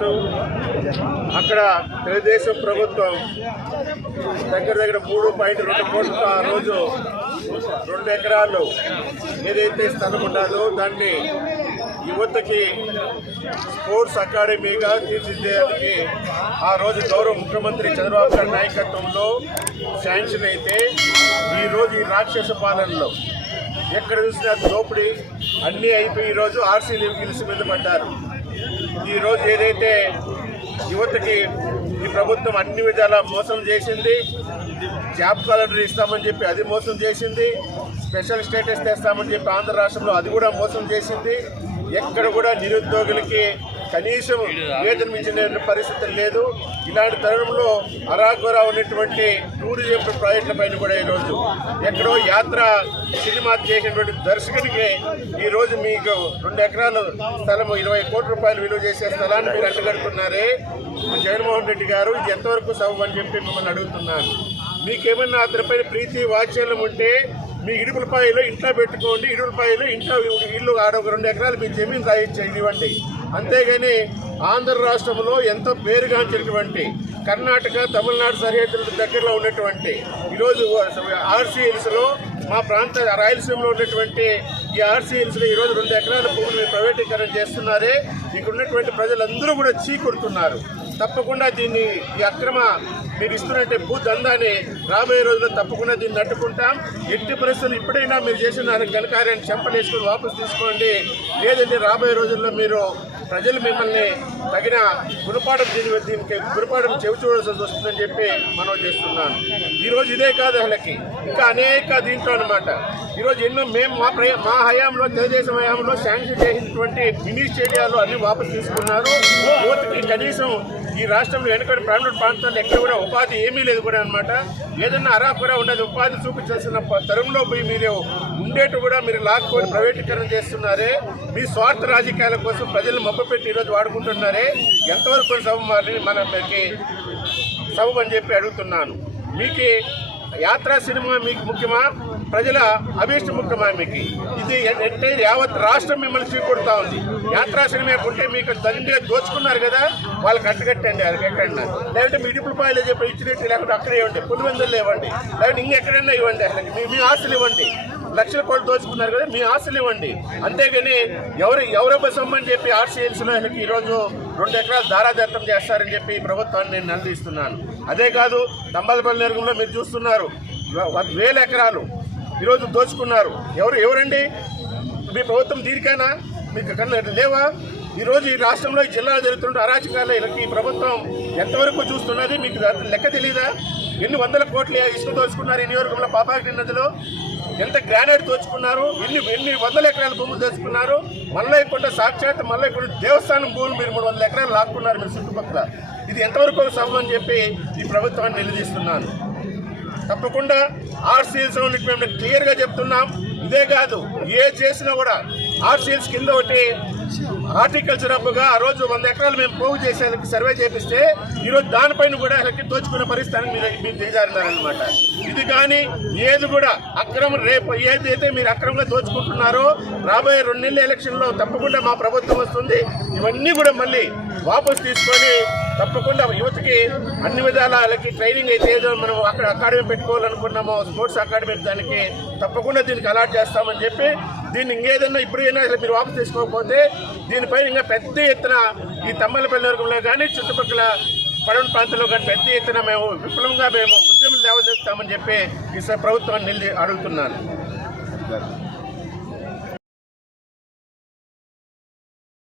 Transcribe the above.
తెలుసు అక్కడ తెలుగుదేశం ప్రభుత్వం దగ్గర దగ్గర మూడు పాయింట్ రెండు కోట్ల ఆ రోజు రెండు ఎకరాలు ఏదైతే స్థలం ఉన్నదో దాన్ని యువతకి స్పోర్ట్స్ అకాడమీగా తీర్చిదిద్దేందుకు ఆ రోజు గౌరవ ముఖ్యమంత్రి చంద్రబాబు గారి నాయకత్వంలో శాంక్షన్ అయితే ఈరోజు ఈ రాక్షస పాలనలో ఎక్కడ చూసినా దోపిడీ అన్నీ అయిపోయి ఈరోజు ఆర్సీ గిల్స్ మీద పడ్డారు. ఈరోజు ఏదైతే యువతకి ఈ ప్రభుత్వం అన్ని విధాలా మోసం చేసింది జాబ్ క్యాలెండర్ ఇస్తామని చెప్పి అది మోసం చేసింది స్పెషల్ స్టేటస్ తెస్తామని చెప్పి ఆంధ్ర రాష్ట్రంలో అది కూడా మోసం చేసింది ఎక్కడ కూడా నిరుద్యోగులకి కనీసం వేతనం ఇచ్చిన పరిస్థితి లేదు. ఇలాంటి తరుణంలో అరాకొరా ఉన్నటువంటి టూరిజం ప్రాజెక్టుల పైన కూడా ఈరోజు ఎక్కడో యాత్ర సినిమా చేసినటువంటి దర్శకునికి ఈరోజు మీకు రెండు ఎకరాలు స్థలం ఇరవై కోట్ల రూపాయలు విలువ చేసే స్థలాన్ని మీరు అంటగడుతున్నారే జగన్మోహన్ రెడ్డి గారు ఇది ఎంతవరకు సబబు అని చెప్పి మిమ్మల్ని అడుగుతున్నాను. మీకేమన్నా అతనిపైన ప్రీతి వాత్సల్యం ఉంటే మీ ఇడుపులపాయలు ఇంట్లో పెట్టుకోండి ఇడుపులపాయలు ఇంట్లో ఇల్లు ఆడ ఒక రెండు ఎకరాలు మీ జమీన్ రాయించండి ఇవ్వండి. అంతేగాని ఆంధ్ర రాష్ట్రంలో ఎంతో పేరుగాంచినటువంటి కర్ణాటక తమిళనాడు సరిహద్దుల దగ్గరలో ఉన్నటువంటి ఈరోజు ఆర్సీ హిల్స్లో మా ప్రాంత రాయలసీమలో ఉన్నటువంటి ఈ ఆర్సీ హిల్స్లో ఈరోజు రెండు ఎకరాల భూములు ప్రైవేటీకరణ చేస్తున్నారే. ఇక్కడ ఉన్నటువంటి ప్రజలందరూ కూడా చీకొడుతున్నారు. తప్పకుండా దీన్ని ఈ అక్రమ మీరు ఇస్తున్నట్టే భూ దందాన్ని రాబోయే రోజుల్లో తప్పకుండా దీన్ని అడ్డుకుంటాం ఎట్టి పరిస్థితులు ఇప్పుడైనా మీరు చేసిన ఘనకార్యాన్ని చెంపలేసుకుని వాపసు తీసుకోండి. లేదంటే రాబోయే రోజుల్లో మీరు ప్రజలు మిమ్మల్ని తగిన గురపాఠం దీని దీనికి గురపాఠం చెవి చూడాల్సి వస్తుందని చెప్పి మనం చేస్తున్నాను. ఈరోజు ఇదే కాదు అసలుకి. ఇంకా అనేక దీంట్లో అనమాట ఈరోజు ఎన్నో మేము మా ప్రయ మా హయాంలో తెలుగుదేశం హయాంలో శాంక్షన్ చేసినటువంటి మినీ స్టేడియాలు అన్ని వాపసు తీసుకున్నారు. కనీసం ఈ రాష్ట్రంలో వెనుకటి ప్రాంత ప్రాంతాల్లో ఎక్కడ కూడా ఉపాధి ఏమీ లేదు కూడా అనమాట ఏదన్నా అరాకురా ఉన్నది ఉపాధి చూపించాల్సిన తరంలో పోయి మీరు ఉండేట్టు కూడా మీరు లాక్కొని ప్రైవేటీకరణ చేస్తున్నారే. మీ స్వార్థ రాజకీయాల కోసం ప్రజలు మబ్బపెట్టి ఈరోజు వాడుకుంటున్నారే. ఎంతవరకు సభ మన మనకి సభ అని చెప్పి అడుగుతున్నాను. మీకు యాత్రా సినిమా మీకు ముఖ్యమా? ప్రజల అభీష్ట ముఖ్యమా మీకు? ఇది అంటే యావత్ రాష్ట్రం మిమ్మల్ని చీకొడుతా ఉంది. యాత్రా సినిమా ఉంటే మీకు తండ్రిగా దోచుకున్నారు కదా వాళ్ళకి అట్టగట్టండి అది ఎక్కడన్నా. లేదంటే మీ ఇడుపుల పాయలు చెప్పి ఇచ్చినట్టు లేకపోతే అక్కడే ఇవ్వండి పులివెందులు ఇవ్వండి లేదంటే ఇంకెక్కడన్నా ఇవ్వండి అసలు మీ మీ ఆస్తులు ఇవ్వండి. లక్షల కోట్లు దోచుకున్నారు కదా మీ ఆశలు ఇవ్వండి. అంతేగాని ఎవరు ఎవరొబ్బ సొమ్మని చెప్పి ఆర్సీఎల్స్లో ఈరోజు రెండు ఎకరాలు ధారాదత్తం చేస్తారని చెప్పి ప్రభుత్వాన్ని నేను నిలదీస్తున్నాను అదే కాదు తంబాలపల్లి నిర్గంలో మీరు చూస్తున్నారు వేల ఎకరాలు ఈరోజు దోచుకున్నారు. ఎవరు ఎవరండి? మీ ప్రభుత్వం దీనికైనా? మీకు కన్నా లేవా? ఈరోజు ఈ రాష్ట్రంలో ఈ జిల్లాలో జరుగుతున్న అరాచకాలు ఈ ప్రభుత్వం ఎంతవరకు చూస్తున్నది? మీకు లెక్క తెలియదా ఎన్ని వందల కోట్లు ఇసుక దోచుకున్నారు ఈ నియోజకవర్గంలో పాపాకి నదిలో? ఎంత గ్రానైట్ దోచుకున్నారు? ఎన్ని ఎన్ని వందల ఎకరాల భూములు దోచుకున్నారు? మల్లయ్యకొండ సాక్షాత్ మల్లయ్యకొండ దేవస్థానం భూములు మీరు మూడు వందల ఎకరాలు లాక్కున్నారు మీరు చుట్టుపక్కల. ఇది ఎంతవరకు సబబు అని చెప్పి ఈ ప్రభుత్వాన్ని నిలదీస్తున్నాను. తప్పకుండా ఆర్సీఎల్స్ మేము క్లియర్గా చెప్తున్నాం. ఇదే కాదు ఏ చేసినా కూడా ఆర్సీఎల్స్ కింద ఒకటి హార్టికల్చర్ హబ్గా ఆ రోజు వంద ఎకరాలు మేము పోగు చేసేందుకు సర్వే చేపిస్తే ఈరోజు దానిపైన కూడా అసలు దోచుకునే పరిస్థితి మీరు మీరు దిగజారినారనమాట ఇది కానీ ఏది కూడా అక్రమం రేపు ఏదైతే మీరు అక్రమంగా దోచుకుంటున్నారో రాబోయే రెండు నెలల ఎలక్షన్లో తప్పకుండా మా ప్రభుత్వం వస్తుంది. ఇవన్నీ కూడా మళ్ళీ వాపసు తీసుకొని తప్పకుండా యువతకి అన్ని విధాల వాళ్ళకి ట్రైనింగ్ అయితే ఏదో మనం అక్కడ అకాడమీ పెట్టుకోవాలనుకున్నామో స్పోర్ట్స్ అకాడమీ దానికి తప్పకుండా దీనికి అలాట్ చేస్తామని చెప్పి దీన్ని ఇంకేదన్నా ఇప్పుడైనా అసలు మీరు వాపసు తీసుకోకపోతే దీనిపైన ఇంకా పెద్ద ఎత్తున ఈ తమ్మలపల్లి వర్గంలో కానీ చుట్టుపక్కల పడవ ప్రాంతంలో కానీ పెద్ద ఎత్తున మేము విఫలంగా మేము ఉద్యమం లేవదేస్తామని చెప్పి ఈ ప్రభుత్వాన్ని నిలిచి అడుగుతున్నాను.